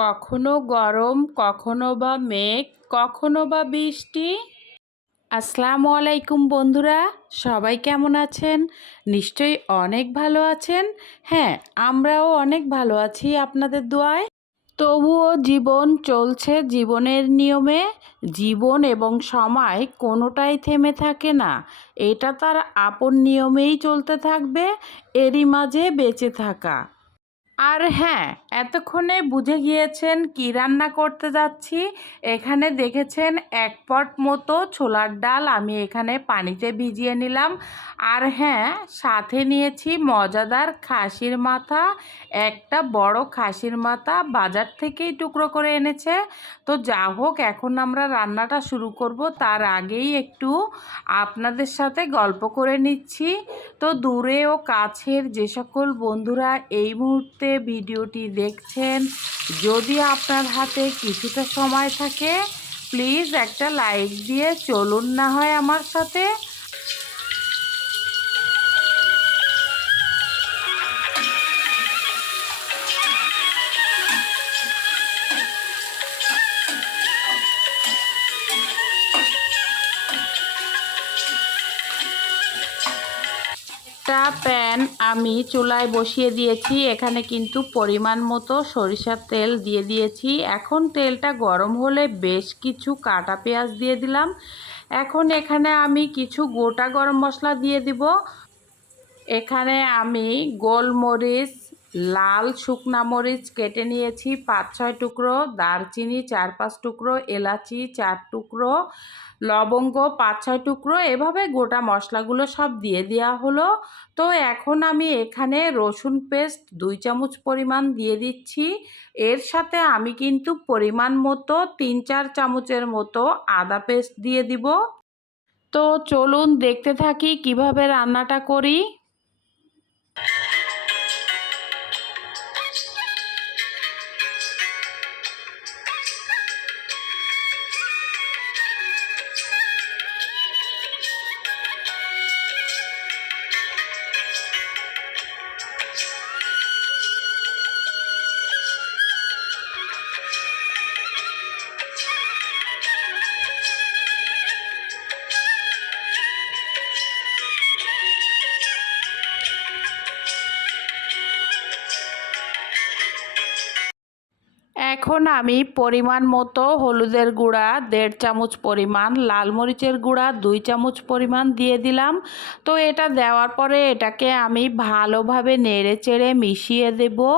কখনো গরম, কখনো বা মেঘ, কখনো বা বৃষ্টি? আসসালামু আলাইকুম বন্ধুরা, সবাই কেমন আছেন? নিশ্চয়ই অনেক ভালো আছেন? হ্যাঁ আমরাও অনেক ভালো আছি আপনাদের দোয়ায়। তবুও জীবন চলছে জীবনের নিয়মে, জীবন এবং সময় কোনোটাই থেমে থাকে না। এটা তার আপন নিয়মেই চলতে থাকবে, এরই মাঝে বেঁচে থাকা। আর হ্যাঁ এতক্ষণে বুঝে গিয়েছেন কি রান্না করতে যাচ্ছি। এখানে দেখেছেন এক পট মতো ছোলার ডাল আমি এখানে পানিতে ভিজিয়ে নিলাম। আর হ্যাঁ সাথে নিয়েছি মজাদার খাসির মাথা। একটা বড় খাসির মাথা বাজার থেকেই টুকরো করে এনেছে। তো যা হোক, এখন আমরা রান্নাটা শুরু করব। তার আগেই একটু আপনাদের সাথে গল্প করে নিচ্ছি। তো দূরে ও কাছের যে সকল বন্ধুরা এই মুহূর্তে ভিডিওটি দেখছেন, যদি আপনার হাতে কিছুটা সময় থাকে প্লিজ একটা লাইক দিয়ে চলুন না হয় আমার সাথে। প্যান আমি চুলায় বসিয়ে দিয়েছি। এখানে কিন্তু পরিমাণ মতো সরিষার তেল দিয়ে দিয়েছি। এখন তেলটা গরম হলে বেশ কিছু কাটা পেঁয়াজ দিয়ে দিলাম। এখন এখানে আমি কিছু গোটা গরম মশলা দিয়ে দিব। এখানে আমি গোলমরিচ, লাল শুকনা মরিচ কেটে নিয়েছি পাঁচ ছয় টুকরো, দারচিনি চার পাঁচ টুকরো, এলাচি চার টুকরো লবঙ্গ পাঁচ ছয় টুকরো, এভাবে গোটা মশলাগুলো সব দিয়ে দেওয়া হলো। তো এখন আমি এখানে রসুন পেস্ট দুই চামচ পরিমাণ দিয়ে দিচ্ছি। এর সাথে আমি কিন্তু পরিমাণ মতো তিন চার চামচের মতো আদা পেস্ট দিয়ে দিব। তো চলুন দেখতে থাকি কীভাবে রান্নাটা করি। এখন আমি পরিমাণ মতো হলুদের গুঁড়া, দেড় চামচ পরিমাণ, লাল মরিচের গুঁড়া, দুই চামচ পরিমাণ দিয়ে দিলাম। তো এটা দেওয়ার পরে এটাকে আমি ভালোভাবে নেড়ে চেড়ে মিশিয়ে দেবো।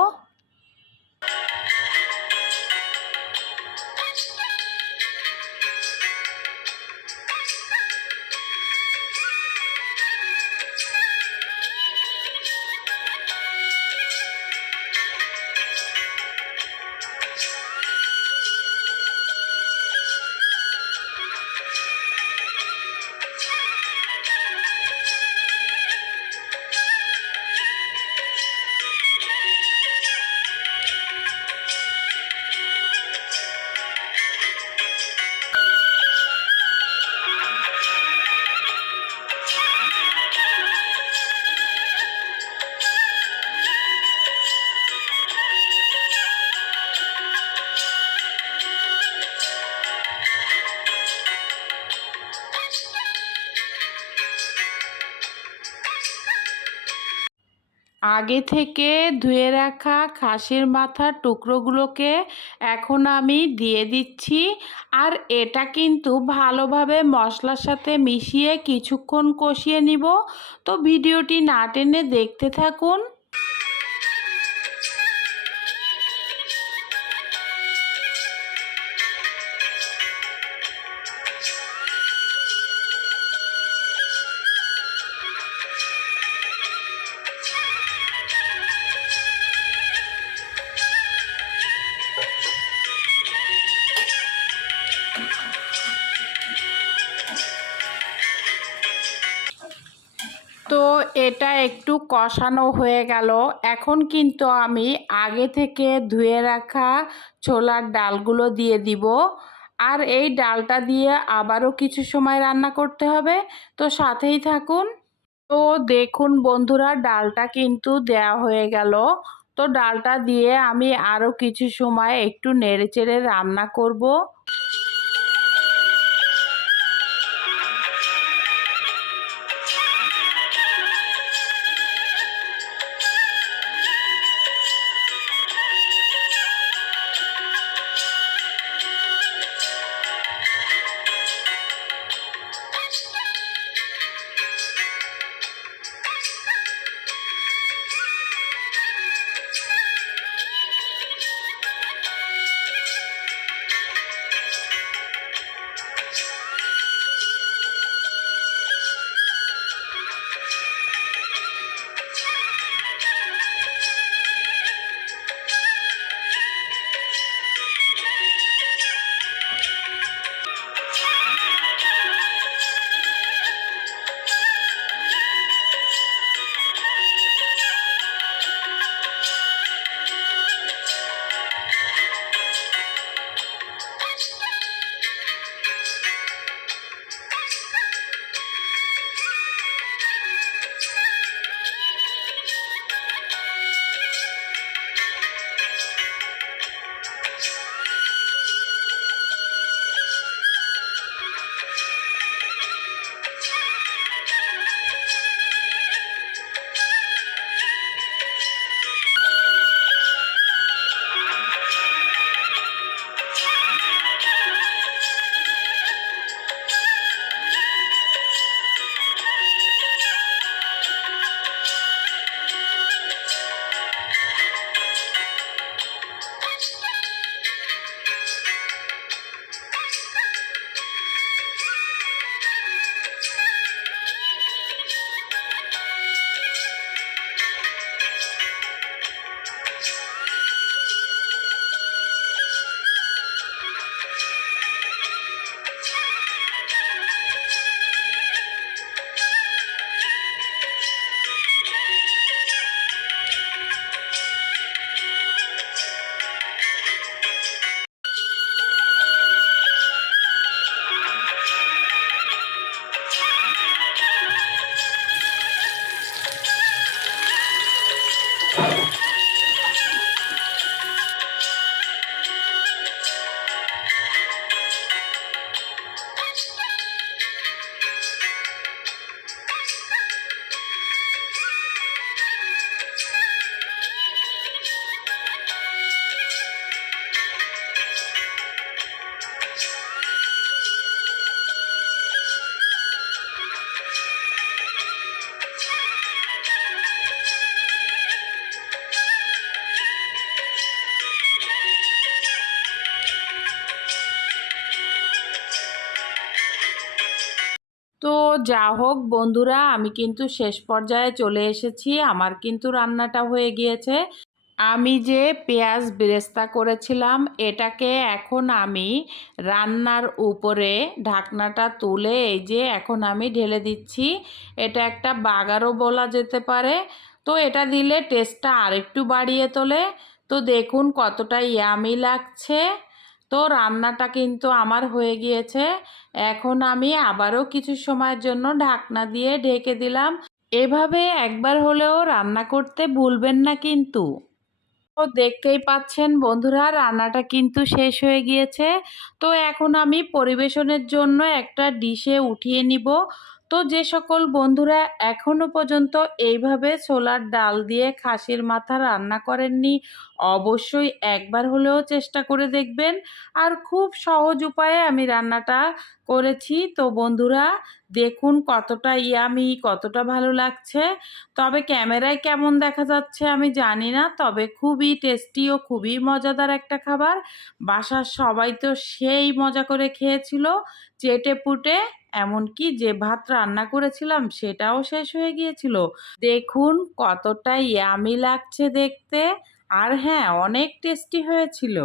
আগে থেকে ধুয়ে রাখা খাসির মাথার টুকরোগুলোকে এখন আমি দিয়ে দিচ্ছি। আর এটা কিন্তু ভালোভাবে মশলার সাথে মিশিয়ে কিছুক্ষণ কষিয়ে নিব। তো ভিডিওটি না টেনে দেখতে থাকুন। এটা একটু কষানো হয়ে গেল। এখন কিন্তু আমি আগে থেকে ধুয়ে রাখা ছোলার ডালগুলো দিয়ে দিব। আর এই ডালটা দিয়ে আবারও কিছু সময় রান্না করতে হবে। তো সাথেই থাকুন। তো দেখুন বন্ধুরা, ডালটা কিন্তু দেয়া হয়ে গেল। তো ডালটা দিয়ে আমি আরও কিছু সময় একটু নেড়ে চেড়ে রান্না করব। যা হোক বন্ধুরা, আমি কিন্তু শেষ পর্যায়ে চলে এসেছি। আমার কিন্তু রান্নাটা হয়ে গিয়েছে। আমি যে পেঁয়াজ বেরেস্তা করেছিলাম, এটাকে এখন আমি রান্নার উপরে ঢাকনাটা তুলে এই যে এখন আমি ঢেলে দিচ্ছি। এটা একটা বাগারও বলা যেতে পারে। তো এটা দিলে টেস্টটা আরেকটু বাড়িয়ে তোলে। তো দেখুন কতটা ইয়ামি লাগছে। তো রান্নাটা কিন্তু আমার হয়ে গিয়েছে। এখন আমি আবারও কিছু সময়ের জন্য ঢাকনা দিয়ে ঢেকে দিলাম। এভাবে একবার হলেও রান্না করতে ভুলবেন না কিন্তু। তো দেখতেই পাচ্ছেন বন্ধুরা, রান্নাটা কিন্তু শেষ হয়ে গিয়েছে। তো এখন আমি পরিবেশনের জন্য একটা ডিশে উঠিয়ে নিব। তো যে সকল বন্ধুরা এখনও পর্যন্ত এইভাবে ছোলার ডাল দিয়ে খাসির মাথা রান্না করেননি, অবশ্যই একবার হলেও চেষ্টা করে দেখবেন। আর খুব সহজ উপায়ে আমি রান্নাটা করেছি। তো বন্ধুরা, দেখুন কতটা ইয়ামি, কতটা ভালো লাগছে। তবে ক্যামেরায় কেমন দেখা যাচ্ছে আমি জানি না, তবে খুবই টেস্টি ও খুবই মজাদার একটা খাবার। বাসার সবাই তো সেই মজা করে খেয়েছিল, চেটে পুটে। এমনকি যে ভাত রান্না করেছিলাম সেটাও শেষ হয়ে গিয়েছিল। দেখুন কতটা ইয়ামি লাগছে দেখতে। আর হ্যাঁ অনেক টেস্টি হয়েছিল।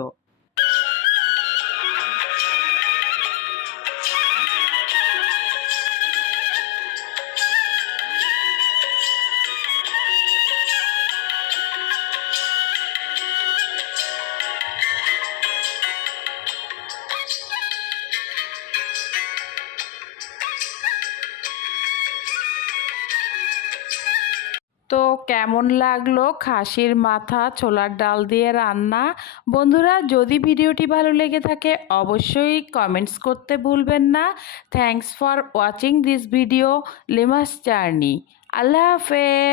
তো কেমন লাগল খাসির মাথা, ছোলার ডাল দিয়ে রান্না? বন্ধুরা, যদি ভিডিওটি ভালো লেগে থাকে, অবশ্যই কমেন্টস করতে ভুলবেন না। Thanks for watching this video Lima's journey আল্লাহ হাফেজ!